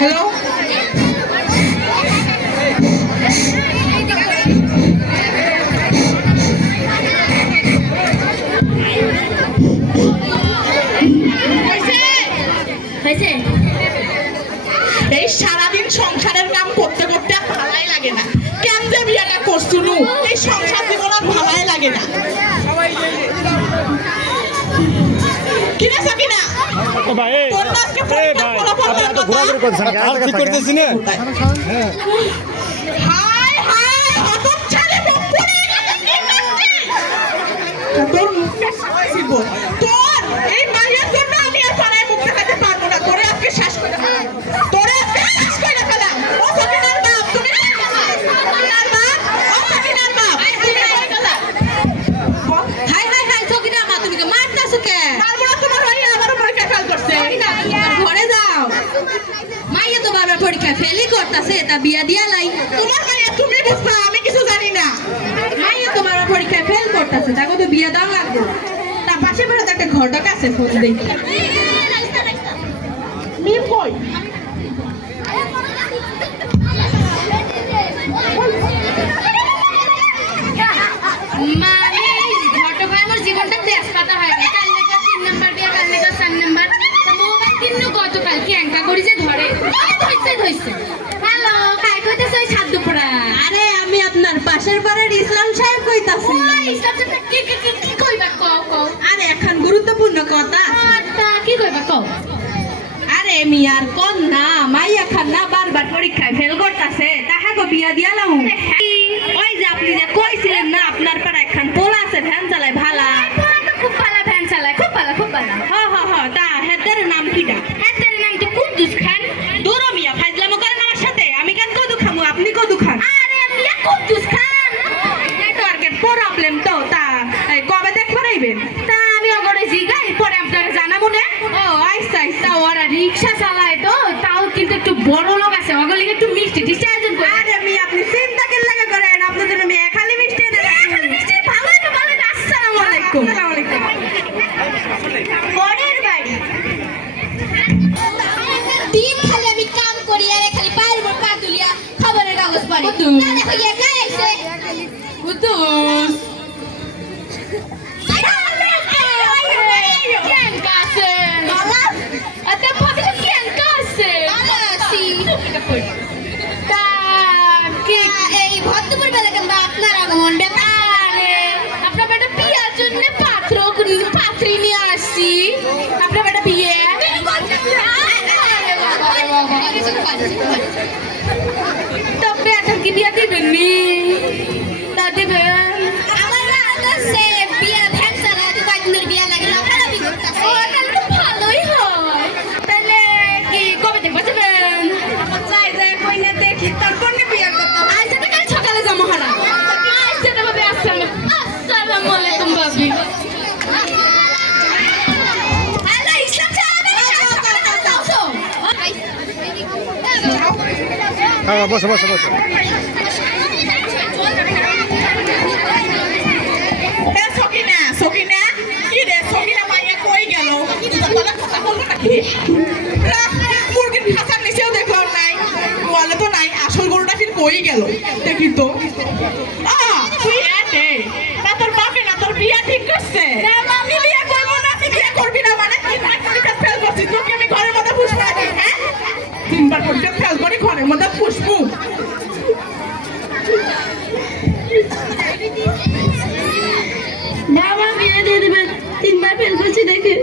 Hello, এই সারাদিন সংসারের কাম করতে করতে ভালাই লাগে না। কেন যে বিয়েটা করছুনু, এই সংসার জীবন আর ভালাই লাগে না। কিনা সাকিনা তোর আজকে পরীক্ষা ফলাফল করতেছি না। হায় হায় হতচ্ছাড়ি মুখ পুড়ে গেছে। তোর মুখটা সামাইছিস তোর এই মায়ের জন্য আমি আর পাড়ায় মুখ দেখাতে পারবো না। তোরে আজকে শেষ করে ফেলা, তোরে আজকে শেষ করে ফেলা। ও সাকিনার বাপ, তুমি সাকিনার বাপ, ও সাকিনার বাপ, তুমি ফেলা। হাই হাই হাই সকিনা মা, তুমি কে মারতাছো কে? মারবো না, তোমার ভাই আবার পরীক্ষা ফেল করছে। ঘরে যাও, মাইয়া তো বারবার পরীক্ষা ফেলই করতেছে, তা বিয়া দিয়া লাই। তোমার মাইয়া তুমি বুঝবা, আমি কিছু জানি না। মাইয়া তো বারবার পরীক্ষা ফেল করতেছে, তাকে তো বিয়া দাও লাগবে। তার পাশে বেড়ে তো একটা ঘটক আছে, ফোন দেই। মিম কই? মানে ঘটক হয় আমার জীবনটা তেজপাতা হয় না। কাল লেখা 3 নাম্বার বিয়া, কাল লেখা 4 নাম্বার। মোবাইল কিন্নু গতকাল কি এঙ্কা করি যে ধরে ধরছে। হ্যালো, কাই কইতেছে ওই ছাদ দুপুরা? আরে আমি আপনার পাশের পাড়ার ইসলাম সাহেব কইতাছি। ওই ইসলাম সাহেব কি কইবা কও কও। আরে এখন গুরুত্বপূর্ণ কথা। তা কি কইবা কও। আরে মিয়ার কন্যা মাইয়া খান্না বারবার পরীক্ষায় ফেল করতেছে, তাহাকে বিয়া দিয়া লামু। ওই যে আপনি যে কইছিলেন না আপনার পাড়া একখান পোলা আছে ভ্যান চালায় ভালা। খুব ভালো ভ্যান চালায়, খুব ভালো খুব ভালো। তা হেদের নাম কিটা? এদের নাম তো কুদ্দুস খান। দূর মিয়া ফাজলামো করেন আমার সাথে। আমি কেন কদু খামু, আপনি কদু খান। আরে মিয়া কুদ্দুস খান। নেটওয়ার্কের প্রবলেম তো। তা কবে দেখতে পারবেন? তা আমি ওগরে জিগাই পরে আপনারা জানাবো না। ও আচ্ছা আচ্ছা। ওরা রিক্সা চালায় তো, তাও কিন্তু একটু বড় লোক আছে, ওগুলো একটু মিষ্টি টিষ্টি আয়োজন করে। আরে মিয়া আপনি চিন্তা কেন লাগা করেন? আপনার জন্য মেয়ে খালি মিষ্টি এনে রাখি। মিষ্টি ভালো একটু ভালো। আসসালামু আলাইকুম। আসসালামু আলাইকুম। পরের বাড়ি দিন খালি আমি কাম করি আর খালি পায়ের উপর পা তুলিয়া খবরের কাগজ পড়ি। না দেখো একা আইছে কুদ্দুস কেন কাছে আচ্ছা পথে কেন কাছে আছি তা কি এই ভদ্রপুর বেলা কেন আপনার আগমন ব্যাপারে আপনার বেটা বিয়ার জন্য পাত্রী নিয়ে আসছি। আপনার বেটা বিয়ে তবে এখন কি বিয়া দিবেন নি? তা দিবেন আমার সে বিয়া ভ্যান চালা কয়েকদিনের বিয়া লাগে লাফালাফি করতেছে। ও তাহলে তো ভালোই হয়। তাহলে কি কবে দেখবা যাবেন? যাই যাই কইনা দেখি তারপর না বিয়া করতে। আজ তো কাল সকালে যাবো হারা। আজ যেতে হবে। আসসালামু আলাইকুম ভাবি। হ্যালো ইসলাম সাহেব, বসো বসো বসো। সকিনা সকিনা কি রে? সকিনা মাইয়া কই গেল? তোরা কথা বলবো নাকি? মুরগির খাঁচার নিচেও দেখলাম নাই, ওয়ালে তো নাই। আসল গরুটা ফির কই গেল দেখি তো। তুই এনে না, তোর বাপে না তোর বিয়া ঠিক করছে। আমি বিয়া করবো না। তুই বিয়া করবি না মানে? 3বার পরীক্ষা ফেল করছিস, তোকে আমি ঘরের মধ্যে পুষবো নাকি? হ্যাঁ, 3বার পরীক্ষা ফেল করে ঘরের মধ্যে পুষবো? বাবা বিয়ে দিয়ে দিবেন, 3বার ফেল করছি দেখে।